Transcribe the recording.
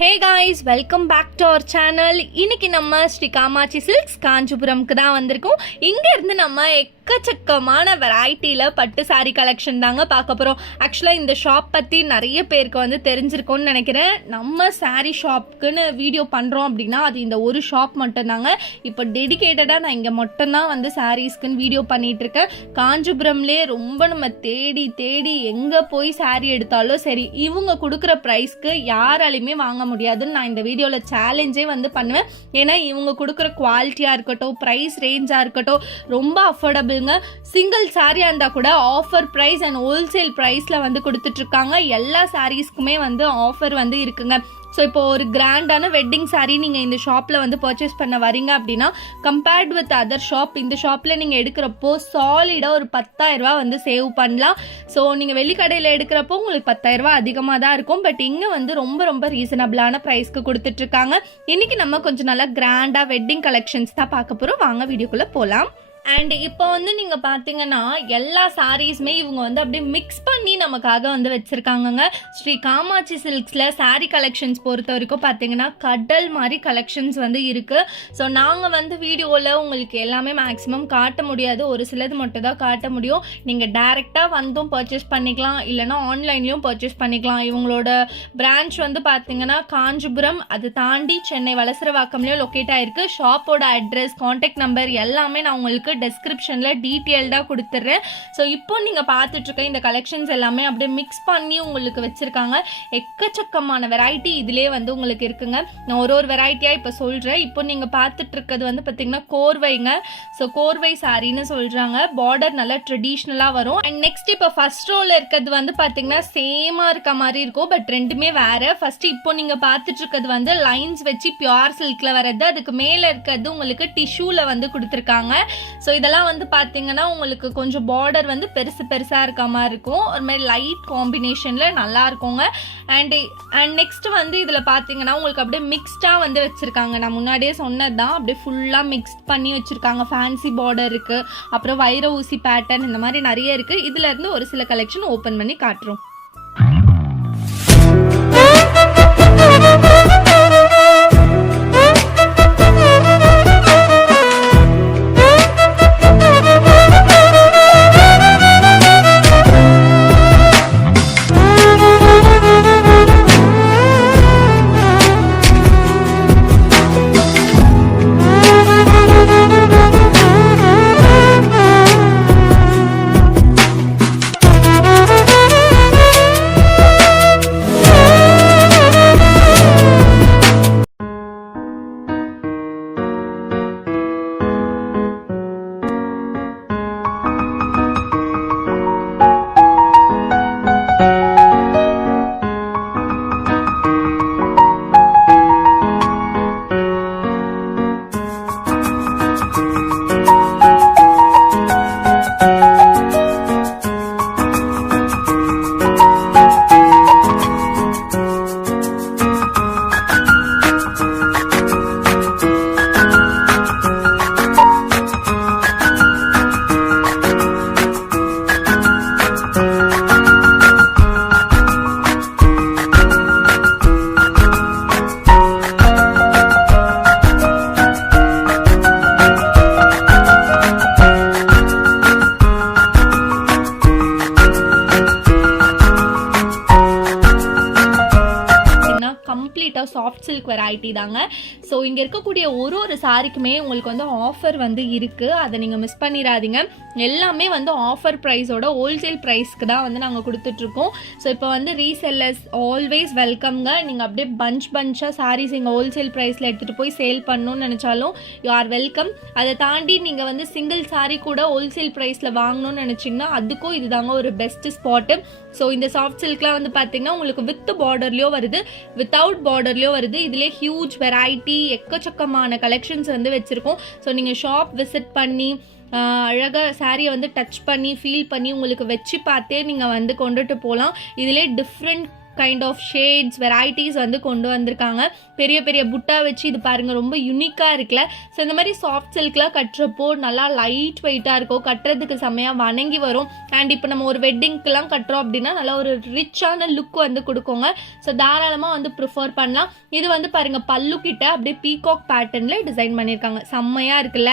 Hey guys, welcome back to our channel. இன்னைக்கு நம்ம Sri Kamakshi silks காஞ்சிபுரம்க்கு தான் வந்திருக்கோம். இங்க இருந்து நம்ம எக்கச்சக்கமான வெரைட்டியில பட்டு சாரி கலெக்ஷன் தாங்க பார்க்க போறோம். ஆக்சுவலா இந்த ஷாப் பத்தி நிறைய பேருக்கு வந்து தெரிஞ்சிருக்கும்னு நினைக்கிறேன். நம்ம சாரி ஷாப்க்குன்னு வீடியோ பண்றோம் அப்படின்னா அது இந்த ஒரு ஷாப் மட்டும் தாங்க. இப்போ டெடிகேட்டடா நான் இங்க மட்டும் தான் வந்து சாரீஸ்க்குன்னு வீடியோ பண்ணிட்டு இருக்கேன். காஞ்சிபுரம்லேயே ரொம்ப நம்ம தேடி தேடி எங்க போய் சாரி எடுத்தாலும் சரி இவங்க கொடுக்குற ப்ரைஸ்க்கு யாராலையுமே வாங்க முடியாதுன்னு நான் இந்த வீடியோவில் சேலஞ்சே வந்து பண்ணுவேன். ஏன்னா இவங்க கொடுக்குற குவாலிட்டியாக இருக்கட்டும், ப்ரைஸ் ரேஞ்சாக இருக்கட்டும் ரொம்ப அஃபோர்டபுள்ங்க. சிங்கிள் சாரியாக இருந்தால் கூட ஆஃபர் ப்ரைஸ் அண்ட் ஹோல்சேல் ப்ரைஸில் வந்து கொடுத்துட்ருக்காங்க. எல்லா சாரீஸ்க்குமே வந்து ஆஃபர் வந்து இருக்குங்க. ஸோ இப்போ ஒரு கிராண்டான வெட்டிங் சாரீ நீங்கள் இந்த ஷாப்பில் வந்து பர்ச்சேஸ் பண்ண வரீங்க அப்படின்னா கம்பேர்ட் வித் அதர் ஷாப் இந்த ஷாப்பில் நீங்கள் எடுக்கிறப்போ சாலிடாக ஒரு 10,000 ரூபா வந்து சேவ் பண்ணலாம். ஸோ நீங்கள் வெளிக்கடையில் எடுக்கிறப்போ உங்களுக்கு 10,000 ரூபா அதிகமாக தான் இருக்கும். பட் இங்கே வந்து ரொம்ப ரொம்ப ரீசனபிளான ப்ரைஸ்க்கு கொடுத்துட்ருக்காங்க. இன்றைக்கி நம்ம கொஞ்சம் நல்லா கிராண்டாக வெட்டிங் கலெக்ஷன்ஸ் தான் பார்க்க போகிறோம். வாங்க வீடியோக்குள்ளே போகலாம். அண்ட் இப்போ வந்து நீங்கள் பார்த்தீங்கன்னா எல்லா சாரீஸுமே இவங்க வந்து அப்படியே மிக்ஸ் பண்ணி நமக்காக வந்து வச்சுருக்காங்கங்க. ஸ்ரீ காமாட்சி சில்க்ஸில் சாரீ கலெக்ஷன்ஸ் பொறுத்த வரைக்கும் பார்த்தீங்கன்னா கடல் மாதிரி கலெக்ஷன்ஸ் வந்து இருக்குது. ஸோ நாங்கள் வந்து வீடியோவில் உங்களுக்கு எல்லாமே மேக்ஸிமம் காட்ட முடியாது, ஒரு சிலது மட்டும் தான் காட்ட முடியும். நீங்கள் டைரெக்டாக வந்தும் பர்ச்சேஸ் பண்ணிக்கலாம், இல்லைனா ஆன்லைன்லேயும் பர்ச்சேஸ் பண்ணிக்கலாம். இவங்களோட பிரான்ச் வந்து பார்த்தீங்கன்னா காஞ்சிபுரம், அது தாண்டி சென்னை வலசரவாக்கம்லேயும் லொக்கேட் ஆகிருக்கு. ஷாப்போட அட்ரஸ், கான்டாக்ட் நம்பர் எல்லாமே நான் உங்களுக்கு டிஸ்கிரிப்ஷனில் டீட்டெயில்டாக கொடுத்துட்றேன். ஸோ இப்போ நீங்கள் பார்த்துட்ருக்க இந்த கலெக்ஷன்ஸ் எல்லாமே அப்படியே மிக்ஸ் பண்ணி உங்களுக்கு வச்சுருக்காங்க. எக்கச்சக்கமான வெரைட்டி இதிலே வந்து உங்களுக்கு இருக்குங்க. நான் ஒரு வெரைட்டியாக இப்போ சொல்கிறேன். இப்போ நீங்கள் பார்த்துட்ருக்கிறது வந்து பார்த்திங்கன்னா கோர்வைங்க. ஸோ கோர்வை சாரின்னு சொல்கிறாங்க. பார்டர் நல்லா ட்ரெடிஷ்னலாக வரும். அண்ட் நெக்ஸ்ட் இப்போ ஃபர்ஸ்ட் ரோவில் இருக்கிறது வந்து பார்த்திங்கன்னா சேமாக இருக்க மாதிரி இருக்கும். பட் ரெண்டுமே வேறு. ஃபஸ்ட்டு இப்போ நீங்கள் பார்த்துட்ருக்கிறது வந்து லைன்ஸ் வச்சு பியூர் சில்கில் வர்றது. அதுக்கு மேலே இருக்கிறது உங்களுக்கு டிஷ்யூவில் வந்து கொடுத்துருக்காங்க. ஸோ இதெல்லாம் வந்து பார்த்தீங்கன்னா உங்களுக்கு கொஞ்சம் பார்டர் வந்து பெருசாக இருக்க மாதிரி இருக்கும். ஒரு மாதிரி லைட் காம்பினேஷனில் நல்லா இருக்குங்க. அண்ட் நெக்ஸ்ட் வந்து இதில் பார்த்தீங்கன்னா உங்களுக்கு அப்படியே மிக்ஸ்டாக வந்து வச்சுருக்காங்க. நான் முன்னாடியே சொன்னது தான், அப்படியே ஃபுல்லாக மிக்ஸ்ட் பண்ணி வச்சுருக்காங்க. ஃபேன்சி பார்டர் இருக்குது, அப்புறம் வைர ஊசி பேட்டர்ன், இந்த மாதிரி நிறைய இருக்குது. இதிலேருந்து ஒரு சில கலெக்ஷன் ஓப்பன் பண்ணி காட்டுறோம். கம்ப்ளீட்டாக சாஃப்ட் சில்க் வெரைட்டி தாங்க. ஸோ இங்கே இருக்கக்கூடிய ஒரு சாரிக்குமே உங்களுக்கு வந்து ஆஃபர் வந்து இருக்குது. அதை நீங்கள் மிஸ் பண்ணிடாதீங்க. எல்லாமே வந்து ஆஃபர் ப்ரைஸோட ஹோல்சேல் ப்ரைஸ்க்கு தான் வந்து நாங்கள் கொடுத்துட்ருக்கோம். ஸோ இப்போ வந்து ரீசெல்லர்ஸ் ஆல்வேஸ் வெல்கம்ங்க. நீங்கள் அப்படியே பஞ்சாக சாரீஸ் இங்கே ஹோல்சேல் ப்ரைஸில் எடுத்துகிட்டு போய் சேல் பண்ணணும்னு நினச்சாலும் யூ ஆர் வெல்கம். அதை தாண்டி நீங்கள் வந்து சிங்கிள் சாரீ கூட ஹோல்சேல் ப்ரைஸில் வாங்கணும்னு நினச்சிங்கன்னா அதுக்கும் இதுதாங்க ஒரு பெஸ்ட்டு ஸ்பாட்டு. ஸோ இந்த சாஃப்ட் சில்க்லாம் வந்து பார்த்தீங்கன்னா உங்களுக்கு வித் பார்டர்லேயோ வருது, வித்தவுட் பார்டர்லேயோ வருது. இதிலே ஹியூஜ் வெரைட்டி எக்கச்சக்கமான கலெக்ஷன்ஸ் வந்து வச்சுருக்கோம். ஸோ நீங்கள் ஷாப் விசிட் பண்ணி அழகாக சாரியை வந்து டச் பண்ணி ஃபீல் பண்ணி உங்களுக்கு வச்சு பார்த்தே நீங்கள் வந்து கொண்டுட்டு போகலாம். இதிலே different kind of shades varieties வந்து கொண்டு வந்திருக்காங்க. பெரிய பெரிய புட்டா வச்சு இது பாருங்க ரொம்ப யூனிக்காக இருக்குல்ல. ஸோ இந்த மாதிரி சாஃப்ட் சில்க்லாம் கட்டுறப்போ நல்லா லைட் வெயிட்டாக இருக்கும், கட்டுறதுக்கு செம்மையாக வணங்கி வரும். அண்ட் இப்போ நம்ம ஒரு வெட்டிங்க்கெலாம் கட்டுறோம் அப்படின்னா நல்லா ஒரு ரிச்சான லுக் வந்து கொடுக்குங்க. ஸோ தாராளமாக வந்து ப்ரிஃபர் பண்ணலாம். இது வந்து பாருங்க பல்லு கிட்ட அப்படியே பீகாக் பேட்டர்னில் டிசைன் பண்ணியிருக்காங்க, செம்மையாக இருக்குல்ல.